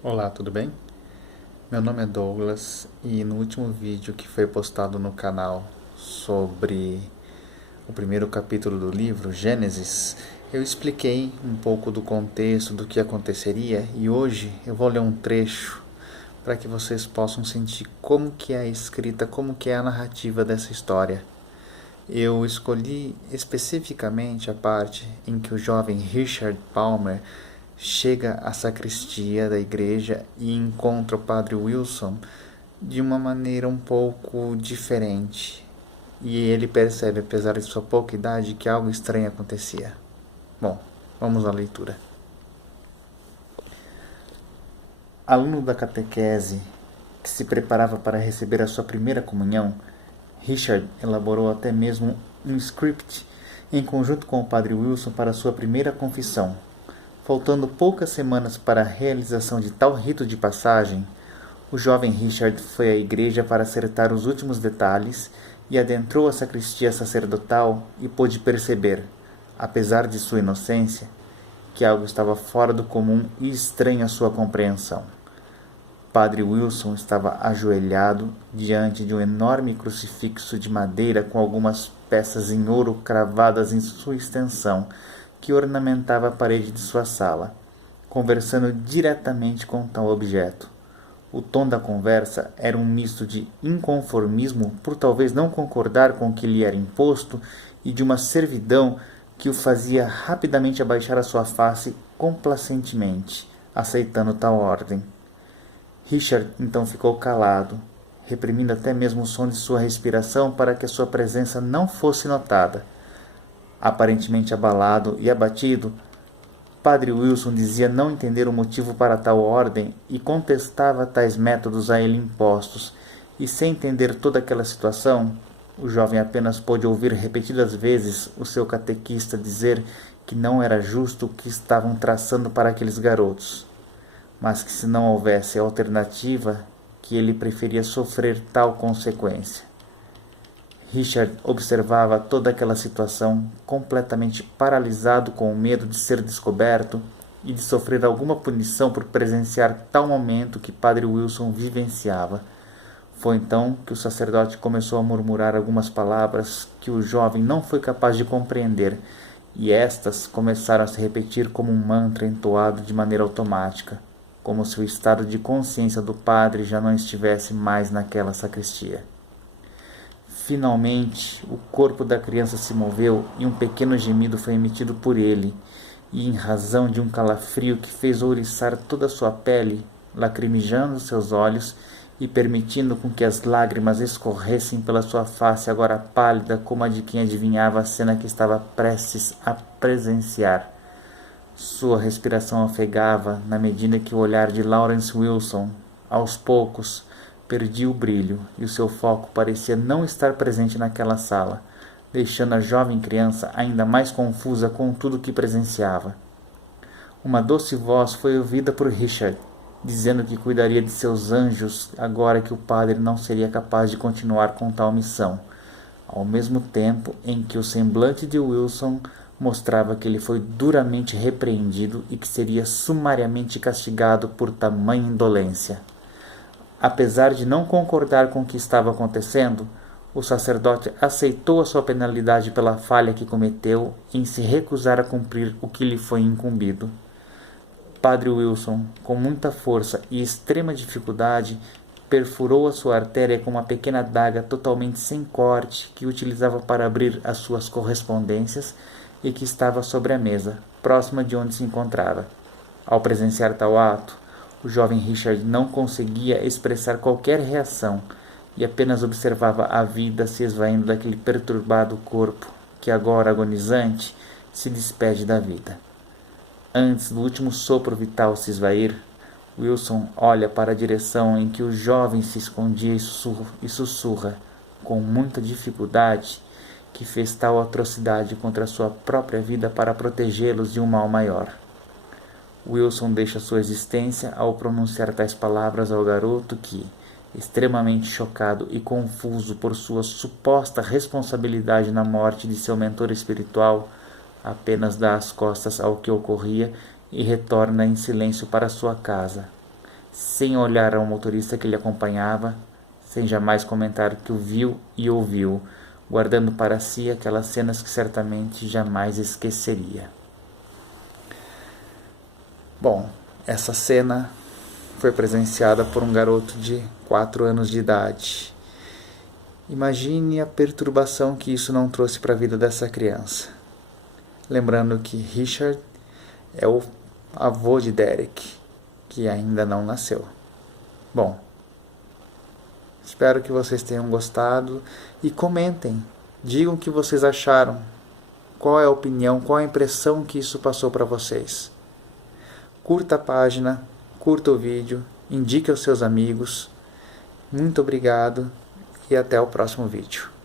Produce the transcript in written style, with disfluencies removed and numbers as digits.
Olá, tudo bem? Meu nome é Douglas e no último vídeo que foi postado no canal sobre o primeiro capítulo do livro, Gênesis, eu expliquei um pouco do contexto, do que aconteceria, e hoje eu vou ler um trecho para que vocês possam sentir como que é a escrita, como que é a narrativa dessa história. Eu escolhi especificamente a parte em que o jovem Richard Palmer chega à sacristia da igreja e encontra o padre Wilson de uma maneira um pouco diferente. E ele percebe, apesar de sua pouca idade, que algo estranho acontecia. Bom, vamos à leitura. Aluno da catequese que se preparava para receber a sua primeira comunhão, Richard elaborou até mesmo um script em conjunto com o padre Wilson para sua primeira confissão. Faltando poucas semanas para a realização de tal rito de passagem, o jovem Richard foi à igreja para acertar os últimos detalhes e adentrou a sacristia sacerdotal e pôde perceber, apesar de sua inocência, que algo estava fora do comum e estranho à sua compreensão. Padre Wilson estava ajoelhado diante de um enorme crucifixo de madeira com algumas peças em ouro cravadas em sua extensão, que ornamentava a parede de sua sala, conversando diretamente com tal objeto. O tom da conversa era um misto de inconformismo por talvez não concordar com o que lhe era imposto e de uma servidão que o fazia rapidamente abaixar a sua face complacentemente, aceitando tal ordem. Richard então ficou calado, reprimindo até mesmo o som de sua respiração para que a sua presença não fosse notada. Aparentemente abalado e abatido, padre Wilson dizia não entender o motivo para tal ordem e contestava tais métodos a ele impostos, e sem entender toda aquela situação, o jovem apenas pôde ouvir repetidas vezes o seu catequista dizer que não era justo o que estavam traçando para aqueles garotos, mas que se não houvesse alternativa, que ele preferia sofrer tal consequência. Richard observava toda aquela situação completamente paralisado com o medo de ser descoberto e de sofrer alguma punição por presenciar tal momento que padre Wilson vivenciava. Foi então que o sacerdote começou a murmurar algumas palavras que o jovem não foi capaz de compreender, e estas começaram a se repetir como um mantra entoado de maneira automática, como se o estado de consciência do padre já não estivesse mais naquela sacristia. Finalmente, o corpo da criança se moveu e um pequeno gemido foi emitido por ele, e em razão de um calafrio que fez ouriçar toda a sua pele, lacrimejando seus olhos e permitindo com que as lágrimas escorressem pela sua face agora pálida como a de quem adivinhava a cena que estava prestes a presenciar. Sua respiração ofegava na medida que o olhar de Lawrence Wilson, aos poucos, perdia o brilho e o seu foco parecia não estar presente naquela sala, deixando a jovem criança ainda mais confusa com tudo o que presenciava. Uma doce voz foi ouvida por Richard, dizendo que cuidaria de seus anjos agora que o padre não seria capaz de continuar com tal missão, ao mesmo tempo em que o semblante de Wilson mostrava que ele foi duramente repreendido e que seria sumariamente castigado por tamanha indolência. Apesar de não concordar com o que estava acontecendo, o sacerdote aceitou a sua penalidade pela falha que cometeu em se recusar a cumprir o que lhe foi incumbido. Padre Wilson, com muita força e extrema dificuldade, perfurou a sua artéria com uma pequena adaga totalmente sem corte que utilizava para abrir as suas correspondências e que estava sobre a mesa, próxima de onde se encontrava. Ao presenciar tal ato, o jovem Richard não conseguia expressar qualquer reação e apenas observava a vida se esvaindo daquele perturbado corpo que, agora agonizante, se despede da vida. Antes do último sopro vital se esvair, Wilson olha para a direção em que o jovem se escondia e sussurra, com muita dificuldade, que fez tal atrocidade contra a sua própria vida para protegê-los de um mal maior. Wilson deixa sua existência ao pronunciar tais palavras ao garoto que, extremamente chocado e confuso por sua suposta responsabilidade na morte de seu mentor espiritual, apenas dá as costas ao que ocorria e retorna em silêncio para sua casa, sem olhar ao motorista que lhe acompanhava, sem jamais comentar o que o viu e ouviu, guardando para si aquelas cenas que certamente jamais esqueceria. Bom, essa cena foi presenciada por um garoto de 4 anos de idade. Imagine a perturbação que isso não trouxe para a vida dessa criança. Lembrando que Richard é o avô de Derek, que ainda não nasceu. Bom, espero que vocês tenham gostado e comentem, digam o que vocês acharam, qual é a opinião, qual a impressão que isso passou para vocês. Curta a página, curta o vídeo, indique aos seus amigos. Muito obrigado e até o próximo vídeo.